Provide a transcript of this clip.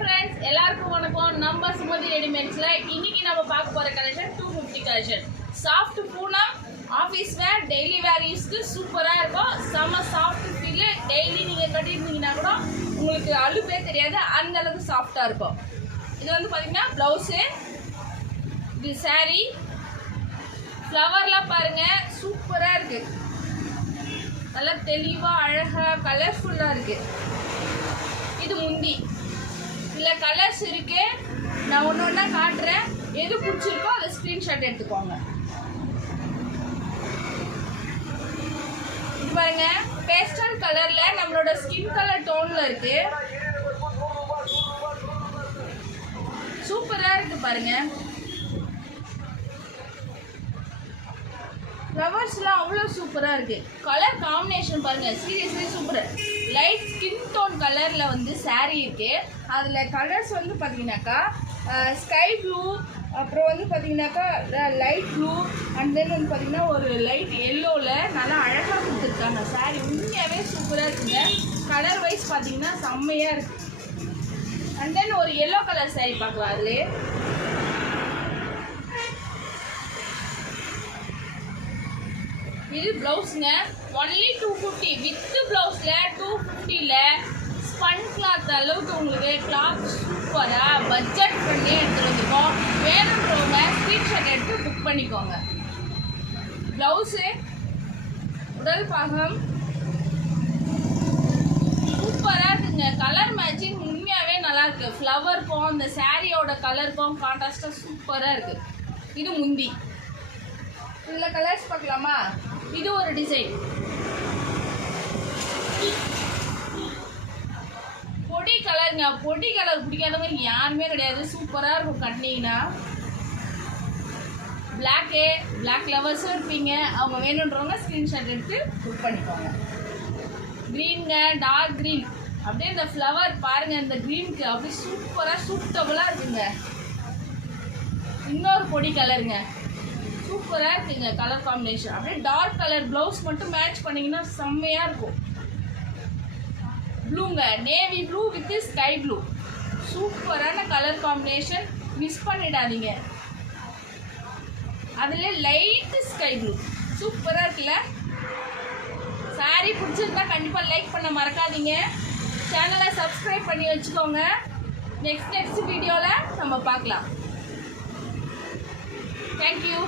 friends, எல்லாருக்கும் வணக்கம். நம்ம சுமதி ரெடிமேட்ஸ்ல இன்னைக்கு நம்ம பார்க்க போற collection 250 collection. Soft Poonam office wear daily wear யூஸ்க்கு சூப்பரா இருக்கும். செம சாஃப்ட் ஃபீல். டெய்லி நீங்க கட்டிருந்தீங்கன்னா கூட உங்களுக்கு அழுப்பே தெரியாது, அந்த அளவுக்கு சாஃப்டா இருக்கும். இது வந்து பாத்தீங்கன்னா பிளவுஸ், இது saree, ஃப்ளவர்லாம் பாருங்க சூப்பரா இருக்கு. நல்லா தெளிவா அழகா கலர்ஃபுல்லா இருக்கு. இது முந்தி. இதுல கலர்ஸ் இருக்கு, நான் ஒன்று ஒன்றா காட்டுறேன். எது பிடிச்சிருக்கோ அதை ஸ்க்ரீன்ஷாட் எடுத்துக்கோங்க. இது பாருங்க பேஸ்டல் கலர்ல நம்மளோட ஸ்கின் கலர் டோன்ல இருக்கு. சூப்பரா இருக்கு பாருங்க. ஃப்ளவர்ஸ்லாம் அவ்வளோ சூப்பராக இருக்குது. கலர் காம்பினேஷன் பாருங்கள், seriously super. Light skin tone கலரில் வந்து saree இருக்குது. அதில் கலர்ஸ் வந்து பார்த்தீங்கன்னாக்கா ஸ்கை ப்ளூ, அப்புறம் வந்து பார்த்தீங்கன்னாக்கா லைட் ப்ளூ, அண்ட் தென் வந்து பார்த்தீங்கன்னா ஒரு லைட் எல்லோவில் நல்லா அழகாக கொடுத்துருக்காங்க. saree உண்மையாகவே சூப்பராக இருக்குங்க. கலர் வைஸ் பார்த்தீங்கன்னா செம்மையாக இருக்குது. அண்ட் தென் ஒரு எல்லோ கலர் saree பார்க்கலாம். அதுலேயே இது பிளவுஸ்ங்க, ஒன்லி 250 வித் பிளவுஸ்ல 250ல ஸ்பன் கிளாத் அளவுக்கு உங்களுக்கு கிளாத் சூப்பரா பட்ஜெட் பண்ணி எடுத்துட்டு வந்துருக்கோம். வேணுன்றவங்க ஸ்கிரீன்ஷாட் எடுத்து புக் பண்ணிக்கோங்க. பிளவுஸு உடல் பாகம் சூப்பரா இருக்குங்க. கலர் மேட்சிங் உண்மையாவே நல்லா இருக்கு. ஃப்ளவருக்கும் அந்த சாரியோட கலருக்கும் கான்ட்ராஸ்டா சூப்பரா இருக்கு. இது முந்தி. இதில் கலர்ஸ் பார்க்கலாமா? இது ஒரு டிசைன். பொடி கலருங்க. பொடி கலர் பிடிக்காதவங்க யாருமே கிடையாது. சூப்பராக இருக்கும் கட்டினீங்கன்னா. பிளாக் லவர்ஸும் இருப்பீங்க. அவங்க வேணுன்றவங்க ஸ்க்ரீன்ஷாட் எடுத்து புக் பண்ணிக்கோங்க. க்ரீனுங்க, டார்க் க்ரீன். அப்படியே இந்த ஃப்ளவர் பாருங்க, இந்த க்ரீனுக்கு அப்படியே சூப்பராக சூட்டபுளாக இருக்குங்க. இன்னொரு பொடி கலருங்க, சூப்பராக இருக்குங்க கலர் காம்பினேஷன். அப்படியே டார்க் கலர் ப்ளவுஸ் மட்டும் மேட்ச் பண்ணிங்கன்னா செம்மையாக இருக்கும். ப்ளூங்க, navy blue with sky blue. சூப்பரான கலர் காம்பினேஷன், மிஸ் பண்ணிடாதீங்க. அதில் லைட் ஸ்கை ப்ளூ சூப்பராக இருக்குல்ல. சாரி பிடிச்சிருந்தா கண்டிப்பாக லைக் பண்ண மறக்காதீங்க. சேனலை சப்ஸ்கிரைப் பண்ணி வச்சுக்கோங்க. நெக்ஸ்ட் வீடியோவில் நம்ம பார்க்கலாம். தேங்க்யூ.